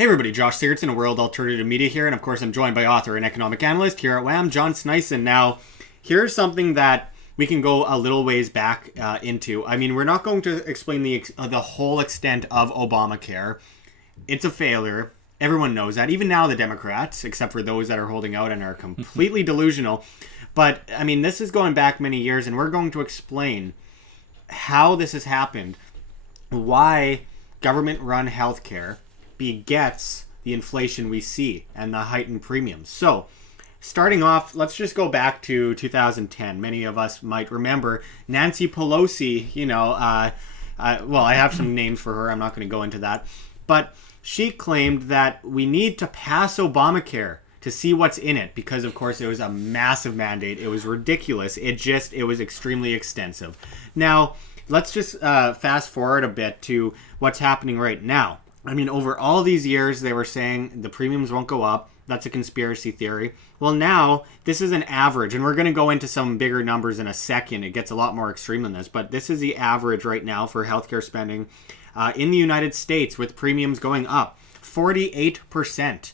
Hey everybody, Josh Sigurdson of World Alternative Media here, and of course I'm joined by author and economic analyst here at WAM, John Sneisen. Now, here's something that we can go a little ways back into. I mean, we're not going to explain the whole extent of Obamacare. It's a failure. Everyone knows that. Even now the Democrats, except for those that are holding out and are completely delusional. But, I mean, this is going back many years, and we're going to explain how this has happened, why government-run healthcare begets the inflation we see and the heightened premiums. So, starting off, let's just go back to 2010. Many of us might remember Nancy Pelosi, well, I have some names for her. I'm not going to go into that. But she claimed that we need to pass Obamacare to see what's in it because, of course, it was a massive mandate. It was ridiculous. It was extremely extensive. Now, let's just fast forward a bit to what's happening right now. I mean, over all these years, they were saying the premiums won't go up. That's a conspiracy theory. Well, now, this is an average, and we're going to go into some bigger numbers in a second. It gets a lot more extreme than this, but this is the average right now for healthcare spending in the United States with premiums going up 48%.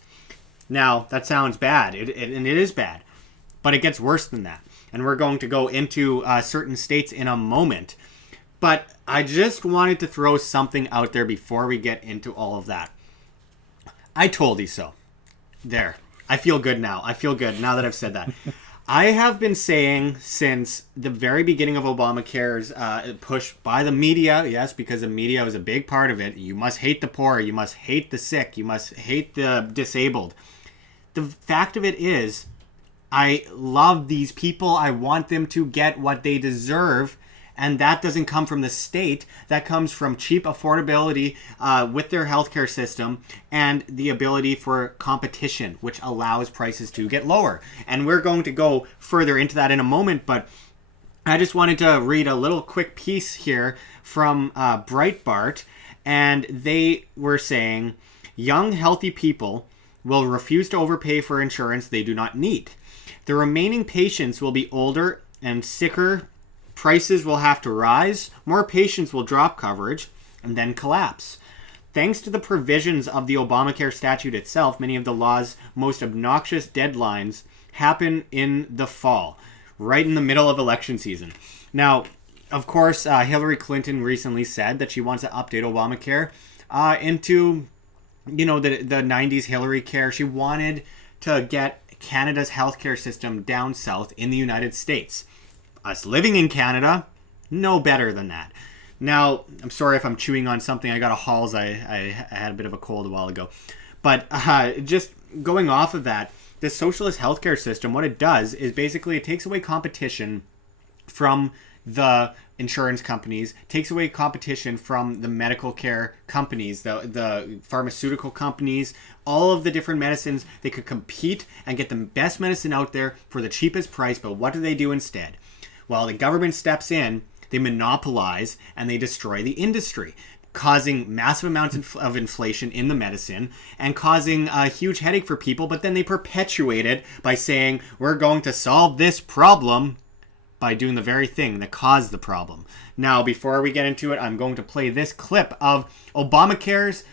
Now, that sounds bad, and it is bad, but it gets worse than that. And we're going to go into certain states in a moment. But I just wanted to throw something out there before we get into all of that. I told you so. There. I feel good now. I feel good now that I've said that. I have been saying since the very beginning of Obamacare's push by the media, yes, because the media was a big part of it. You must hate the poor. You must hate the sick. You must hate the disabled. The fact of it is, I love these people. I want them to get what they deserve. And that doesn't come from the state. That comes from cheap affordability with their healthcare system and the ability for competition, which allows prices to get lower. And we're going to go further into that in a moment, but I just wanted to read a little quick piece here from Breitbart, and they were saying, young, healthy people will refuse to overpay for insurance they do not need. The remaining patients will be older and sicker. Prices will have to rise, more patients will drop coverage, and then collapse. Thanks to the provisions of the Obamacare statute itself, many of the law's most obnoxious deadlines happen in the fall, right in the middle of election season. Now, of course, Hillary Clinton recently said that she wants to update Obamacare into, the 90s Hillary care. She wanted to get Canada's healthcare system down south in the United States. Us living in Canada, no better than that. Now, I'm sorry if I'm chewing on something. I got a Halls. I had a bit of a cold a while ago. But just going off of that, this socialist healthcare system, what it does is basically it takes away competition from the insurance companies, takes away competition from the medical care companies, the pharmaceutical companies, all of the different medicines. They could compete and get the best medicine out there for the cheapest price, but what do they do instead? Well, the government steps in, they monopolize, and they destroy the industry, causing massive amounts of inflation in the medicine and causing a huge headache for people, but then they perpetuate it by saying, we're going to solve this problem by doing the very thing that caused the problem. Now, before we get into it, I'm going to play this clip of Obamacare's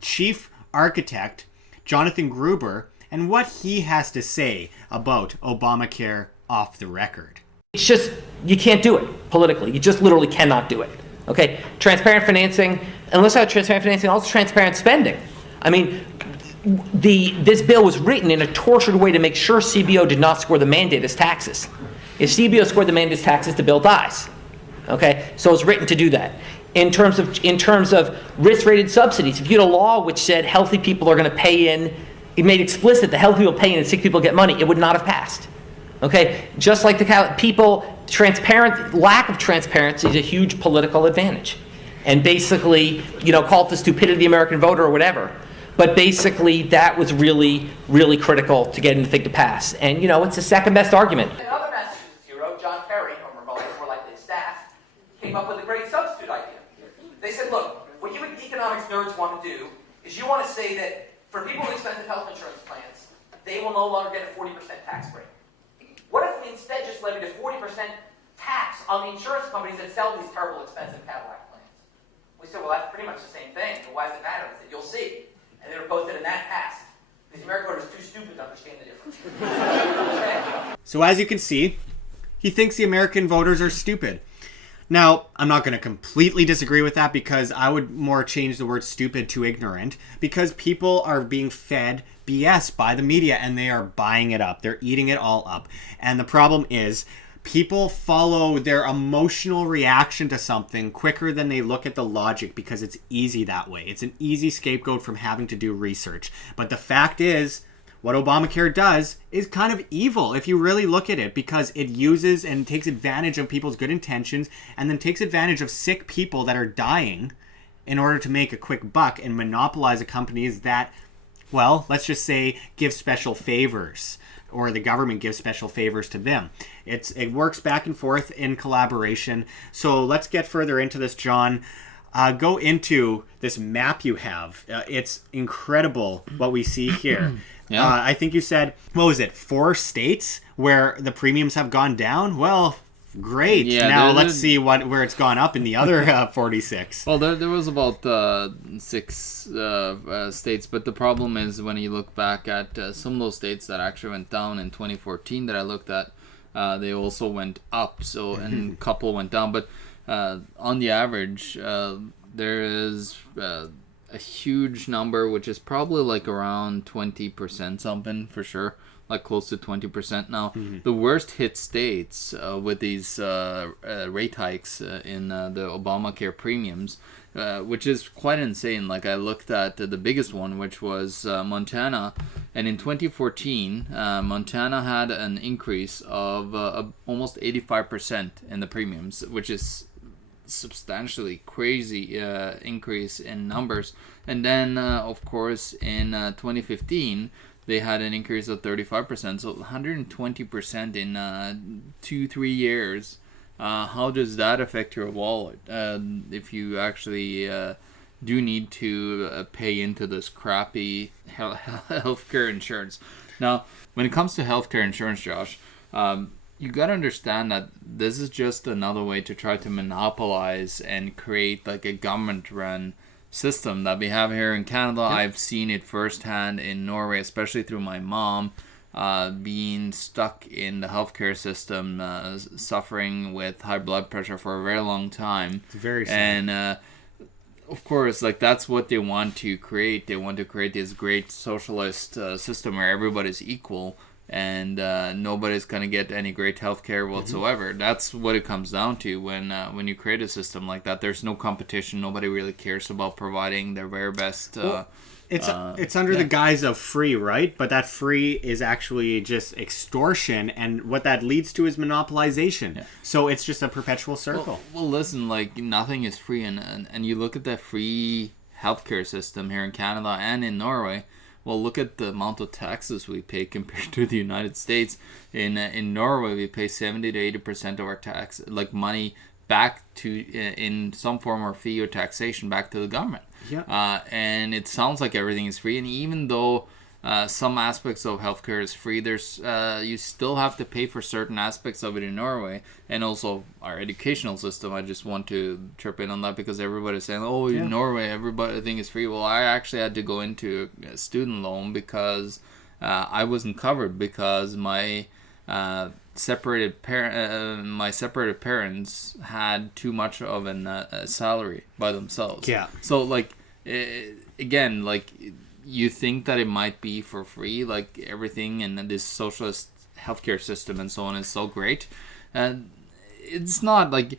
chief architect, Jonathan Gruber, and what he has to say about Obamacare off the record. It's just, you can't do it politically. You just literally cannot do it. Okay? Transparent financing, unless I have transparent financing, also transparent spending. I mean, this bill was written in a tortured way to make sure CBO did not score the mandate as taxes. If CBO scored the mandate as taxes, the bill dies. Okay? So it's written to do that. In terms of risk-rated subsidies, if you had a law which said healthy people are going to pay in, it made explicit that healthy people pay in and sick people get money, it would not have passed. Okay, just like lack of transparency is a huge political advantage. And basically, call it the stupidity of the American voter or whatever. But basically, that was really, really critical to getting the thing to pass. And, it's the second best argument. Another Massachusetts hero, John Kerry, or more likely his staff, came up with a great substitute idea. They said, look, what you economics nerds want to do is you want to say that for people with expensive health insurance plans, they will no longer get a 40% tax break. What if we instead just levied a 40% tax on the insurance companies that sell these terrible expensive Cadillac plans? We said, well, that's pretty much the same thing, but why does it matter? I said, you'll see. And they were posted and that passed. Because the American voter is too stupid to understand the difference. So as you can see, he thinks the American voters are stupid. Now, I'm not going to completely disagree with that, because I would more change the word stupid to ignorant, because people are being fed BS by the media and they are buying it up. They're eating it all up. And the problem is people follow their emotional reaction to something quicker than they look at the logic, because it's easy that way. It's an easy scapegoat from having to do research. But the fact is, what Obamacare does is kind of evil if you really look at it, because it uses and takes advantage of people's good intentions and then takes advantage of sick people that are dying in order to make a quick buck and monopolize the companies that, well, let's just say give special favors, or the government gives special favors to them. It works back and forth in collaboration. So let's get further into this, John. Go into this map you have. It's incredible what we see here. Yeah. I think you said, what was it, 4 states where the premiums have gone down? Well, great. Yeah, now let's see where it's gone up in the other 46. Well, there was about 6 states, but the problem is when you look back at some of those states that actually went down in 2014 that I looked at, they also went up. So, and a couple went down, but on the average, there is a huge number, which is probably like around 20% something for sure, like close to 20%. Now, the worst hit states with these rate hikes in the Obamacare premiums, which is quite insane. Like I looked at the biggest one, which was Montana, and in 2014, Montana had an increase of almost 85% in the premiums, which is substantially crazy increase in numbers. And then of course in 2015 they had an increase of 35%, so 120% in 2-3 years. How does that affect your wallet if you actually do need to pay into this crappy healthcare insurance? Now, when it comes to healthcare insurance, Josh, you got to understand that this is just another way to try to monopolize and create like a government-run system that we have here in Canada. Yep. I've seen it firsthand in Norway, especially through my mom being stuck in the healthcare system, suffering with high blood pressure for a very long time. It's very sad. And of course, like that's what they want to create. They want to create this great socialist system where everybody's equal. And nobody's going to get any great healthcare whatsoever. That's what it comes down to when you create a system like that. There's no competition. Nobody really cares about providing their very best. It's under the guise of free, right? But that free is actually just extortion, and what that leads to is monopolization. Yeah. So it's just a perpetual circle. Well, listen, like nothing is free, and you look at the free healthcare system here in Canada and in Norway. Well, look at the amount of taxes we pay compared to the United States. In Norway, we pay 70 to 80% of our tax, like money, back to in some form or fee or taxation back to the government. Yeah. And it sounds like everything is free, and even though some aspects of healthcare is free, there's you still have to pay for certain aspects of it in Norway, and also our educational system. I just want to chirp in on that because everybody's saying, "Oh, in Norway, everything is free." Well, I actually had to go into a student loan because I wasn't covered because my separated parents had too much of a salary by themselves. Yeah. So like again, like. You think that it might be for free, like everything and this socialist healthcare system and so on is so great. It's not like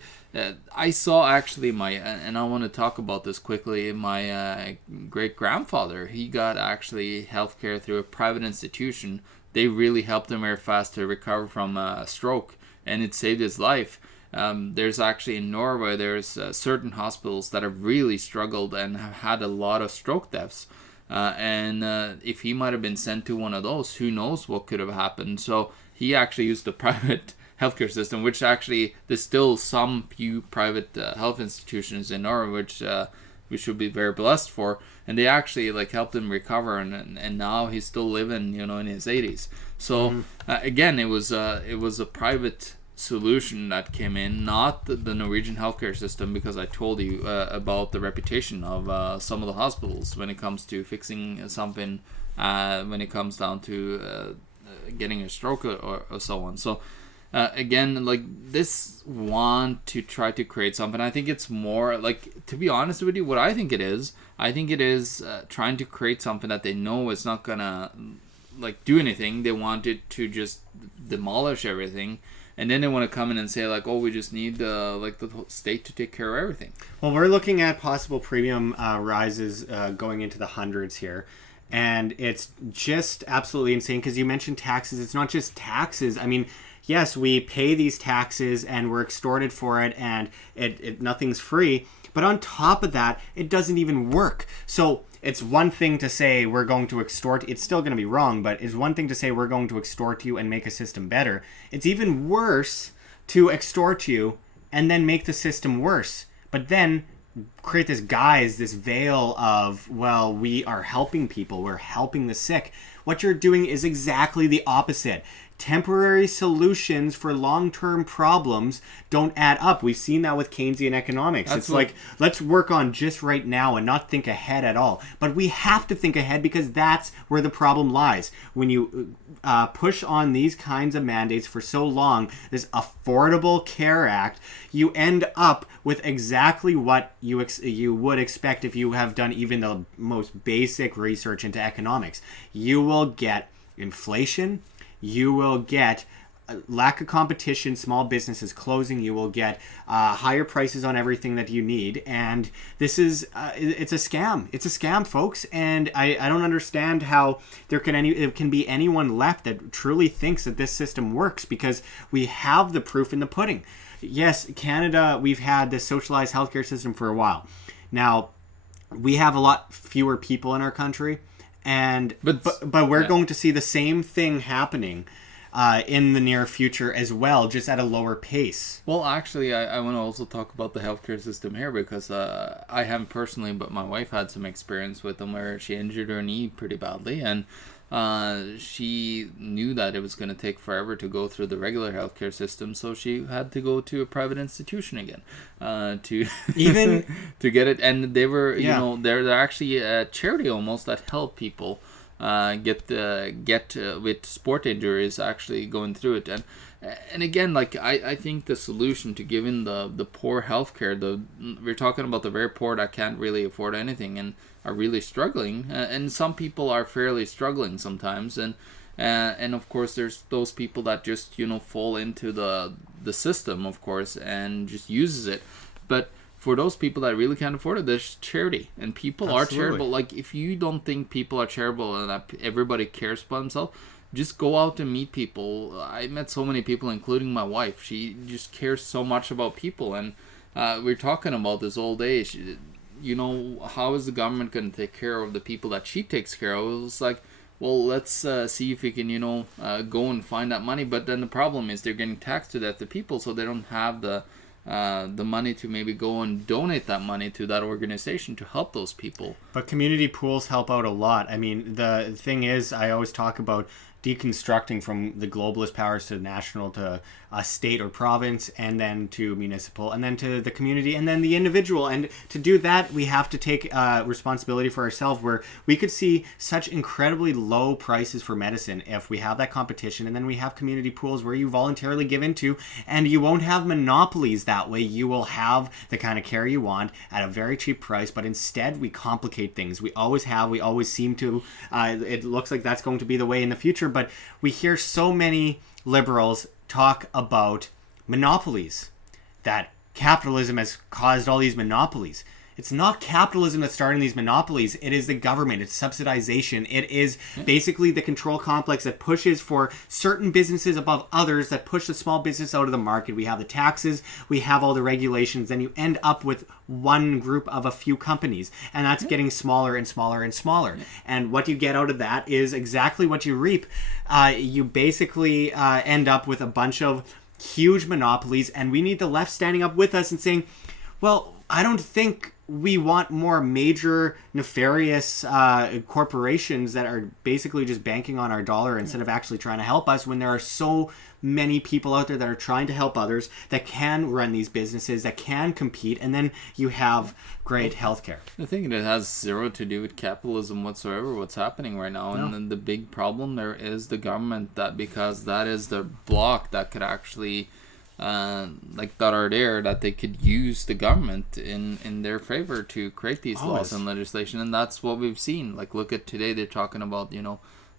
I saw actually and I want to talk about this quickly, my great-grandfather, he got actually healthcare through a private institution. They really helped him very fast to recover from a stroke, and it saved his life. There's actually in Norway, there's certain hospitals that have really struggled and have had a lot of stroke deaths. And if he might have been sent to one of those, who knows what could have happened. So he actually used the private healthcare system, which actually there's still some few private health institutions in Norway, which we should be very blessed for. And they actually like helped him recover, and now he's still living, in his 80s. So again, it was a private solution that came in, not the Norwegian healthcare system, because I told you about the reputation of some of the hospitals when it comes to fixing something, when it comes down to getting a stroke or so on. So again, like, this want to try to create something, I think it's more like, to be honest with you, what I think it is trying to create something that they know is not gonna like do anything. They want it to just demolish everything, and then they want to come in and say, like, oh, we just need like the state to take care of everything. Well, we're looking at possible premium rises going into the hundreds here. And it's just absolutely insane, because you mentioned taxes. It's not just taxes. I mean, yes, we pay these taxes and we're extorted for it, and it nothing's free. But on top of that, it doesn't even work. So it's one thing to say we're going to extort. It's still going to be wrong, but it's one thing to say we're going to extort you and make a system better. It's even worse to extort you and then make the system worse. But then create this guise, this veil of, well, we are helping people, we're helping the sick. What you're doing is exactly the opposite. Temporary solutions for long-term problems don't add up. We've seen that with Keynesian economics. It's like, let's work on just right now and not think ahead at all. But we have to think ahead, because that's where the problem lies. When you push on these kinds of mandates for so long, this Affordable Care Act, you end up with exactly what you would expect if you have done even the most basic research into economics. You will get inflation. You will get lack of competition, small businesses closing. You will get higher prices on everything that you need. And this is, it's a scam. It's a scam, folks. And I don't understand how it can be anyone left that truly thinks that this system works, because we have the proof in the pudding. Yes, Canada, we've had this socialized healthcare system for a while. Now, we have a lot fewer people in our country. And but we're going to see the same thing happening in the near future as well, just at a lower pace. Well, actually, I want to also talk about the healthcare system here, because I haven't personally, but my wife had some experience with them where she injured her knee pretty badly, and she knew that it was going to take forever to go through the regular healthcare system, so she had to go to a private institution again to even to get it. And they were, you know, they're actually a charity almost that help people get with sport injuries actually going through it. And again, like, I think the solution to giving the poor healthcare, we're talking about the very poor that can't really afford anything and are really struggling, and some people are fairly struggling sometimes, and of course there's those people that just, you know, fall into the system, of course, and just uses it. But for those people that really can't afford it, there's charity, and people are charitable. Like, if you don't think people are charitable and that everybody cares about themselves, just go out and meet people. I met so many people, including my wife. She just cares so much about people, and we're talking about this all day. You know, how is the government going to take care of the people that she takes care of? It was like, well, let's see if we can, you know, go and find that money. But then the problem is they're getting taxed to death, the people, so they don't have the money to maybe go and donate that money to that organization to help those people. But community pools help out a lot. I mean, the thing is, I always talk about deconstructing from the globalist powers to national to state or province, and then to municipal, and then to the community, and then the individual. And to do that, we have to take responsibility for ourselves, where we could see such incredibly low prices for medicine if we have that competition, and then we have community pools where you voluntarily give into, and you won't have monopolies that way. You will have the kind of care you want at a very cheap price, but instead we complicate things. We always have, we always seem to. It looks like that's going to be the way in the future, but we hear so many liberals talk about monopolies, that capitalism has caused all these monopolies. It's not capitalism that's starting these monopolies. It is the government. It's subsidization. It is basically the control complex that pushes for certain businesses above others, that push the small business out of the market. We have the taxes. We have all the regulations. Then you end up with one group of a few companies, and that's getting smaller and smaller and smaller. And what you get out of that is exactly what you reap. You basically end up with a bunch of huge monopolies, and we need the left standing up with us and saying, well, I don't think we want more major nefarious corporations that are basically just banking on our dollar instead of actually trying to help us, when there are so many people out there that are trying to help others, that can run these businesses, that can compete, and then you have great healthcare. I think it has zero to do with capitalism whatsoever, what's happening right now. No. And then the big problem there is the government, that because that is the block that could actually that are there, that they could use the government in their favor to create these laws and legislation. And that's what we've seen. Like, look at today, they're talking about,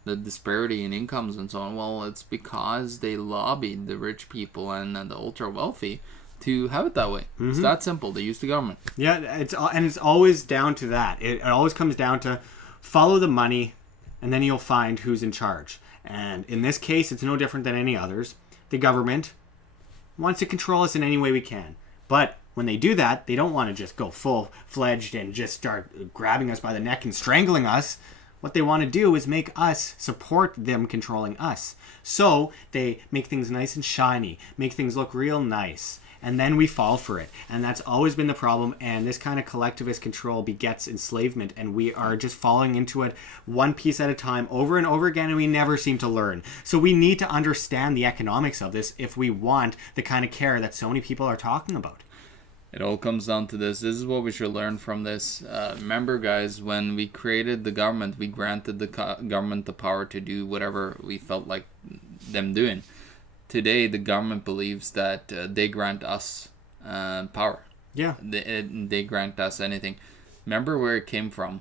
the disparity in incomes and so on. Well, it's because they lobbied the rich people and the ultra wealthy to have it that way. It's that simple. They use the government. Yeah, it's always down to that. It always comes down to follow the money, and then you'll find who's in charge. And in this case, it's no different than any others. The government wants to control us in any way we can. But when they do that, they don't want to just go full-fledged and just start grabbing us by the neck and strangling us. What they want to do is make us support them controlling us. So they make things nice and shiny, make things look real nice, and then we fall for it. And that's always been the problem, and this kind of collectivist control begets enslavement, and we are just falling into it one piece at a time over and over again, and we never seem to learn. So we need to understand the economics of this if we want the kind of care that so many people are talking about. It all comes down to this. This is what we should learn from this. Remember, guys, when we created the government, we granted the government the power to do whatever we felt like them doing. Today, the government believes that they grant us power. Yeah. They grant us anything. Remember where it came from.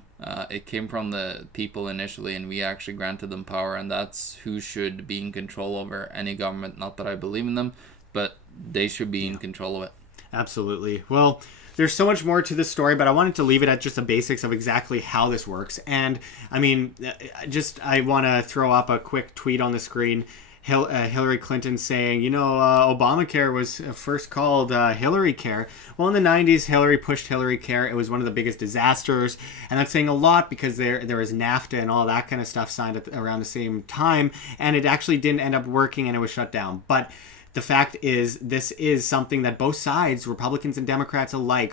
It came from the people initially, and we actually granted them power, and that's who should be in control over any government. Not that I believe in them, but they should be in control of it. Absolutely. Well, there's so much more to this story, but I wanted to leave it at just the basics of exactly how this works. And, I mean, I want to throw up a quick tweet on the screen. Hillary Clinton saying, Obamacare was first called Hillary Care. Well, in the 90s, Hillary pushed Hillary Care. It was one of the biggest disasters. And that's saying a lot because there was NAFTA and all that kind of stuff signed around the same time. And it actually didn't end up working, and it was shut down. But the fact is, this is something that both sides, Republicans and Democrats alike,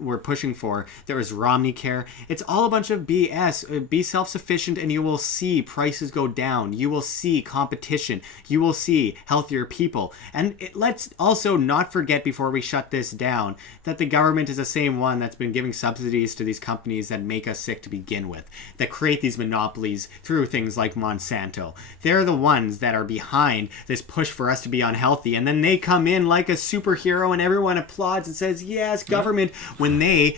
were pushing for. There is Romney Care. It's all a bunch of BS. Be self-sufficient, and you will see prices go down. You will see competition. You will see healthier people. And let's also not forget, before we shut this down, that the government is the same one that's been giving subsidies to these companies that make us sick to begin with, that create these monopolies through things like Monsanto. They're the ones that are behind this push for us to be unhealthy, and then they come in like a superhero and everyone applauds and says, yes, government, when they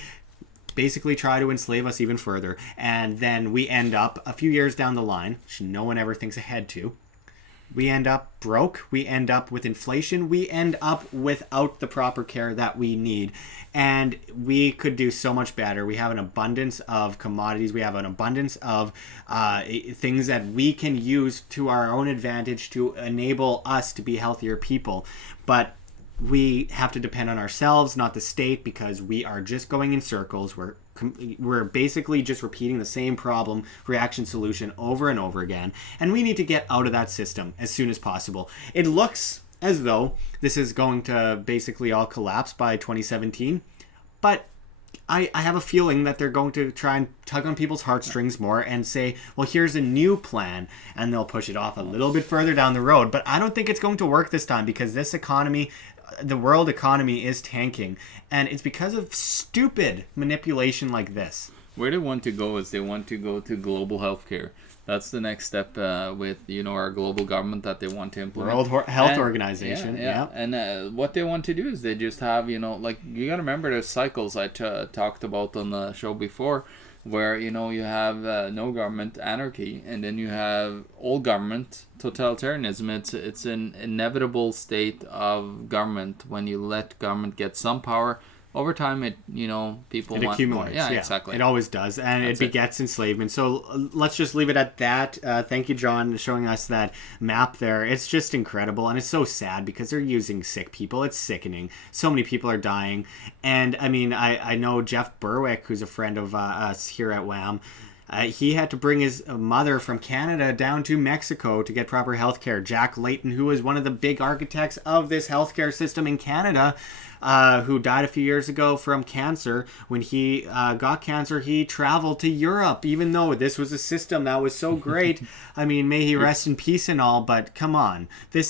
basically try to enslave us even further. And then we end up a few years down the line, which no one ever thinks ahead to, we end up broke, we end up with inflation, we end up without the proper care that we need. And we could do so much better. We have an abundance of commodities, we have an abundance of things that we can use to our own advantage to enable us to be healthier people. But we have to depend on ourselves, not the state, because we are just going in circles. We're basically just repeating the same problem, reaction, solution over and over again. And we need to get out of that system as soon as possible. It looks as though this is going to basically all collapse by 2017. But I have a feeling that they're going to try and tug on people's heartstrings more and say, well, here's a new plan, and they'll push it off a little bit further down the road. But I don't think it's going to work this time, because this economy, the world economy, is tanking, and it's because of stupid manipulation like this. Where they want to go is they want to go to global healthcare. That's the next step with our global government that they want to implement. World Health Organization. Yeah. And what they want to do is they just have, you got to remember the cycles I talked about on the show before, where, you have no government, anarchy, and then you have all government, totalitarianism. It's an inevitable state of government. When you let government get some power, over time, people want accumulates. more. Yeah, exactly. It always does, and it begets enslavement. So let's just leave it at that. Thank you, John, for showing us that map there. It's just incredible, and it's so sad because they're using sick people. It's sickening. So many people are dying, and I mean, I know Jeff Berwick, who's a friend of us here at WHAM. He had to bring his mother from Canada down to Mexico to get proper health care. Jack Layton, who was one of the big architects of this healthcare system in Canada, who died a few years ago from cancer. When he got cancer, he traveled to Europe, even though this was a system that was so great. I mean, may he rest in peace and all, but come on.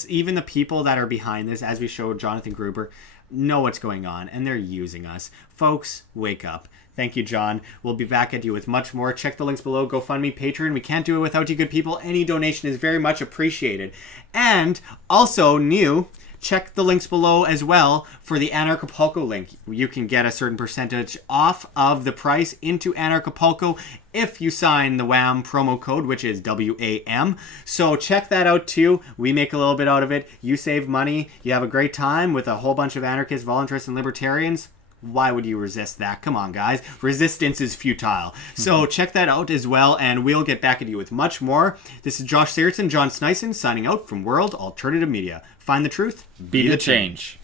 Even the people that are behind this, as we showed Jonathan Gruber, know what's going on, and they're using us. Folks, wake up. Thank you, John. We'll be back at you with much more. Check the links below. GoFundMe, Patreon. We can't do it without you good people. Any donation is very much appreciated. And also new, check the links below as well for the Anarchapulco link. You can get a certain percentage off of the price into Anarchapulco if you sign the WAM promo code, which is WAM. So check that out too. We make a little bit out of it. You save money. You have a great time with a whole bunch of anarchists, voluntarists, and libertarians. Why would you resist that? Come on, guys. Resistance is futile. So check that out as well, and we'll get back at you with much more. This is Josh Sigurdson, John Sneisen, signing out from World Alternative Media. Find the truth. Be the change.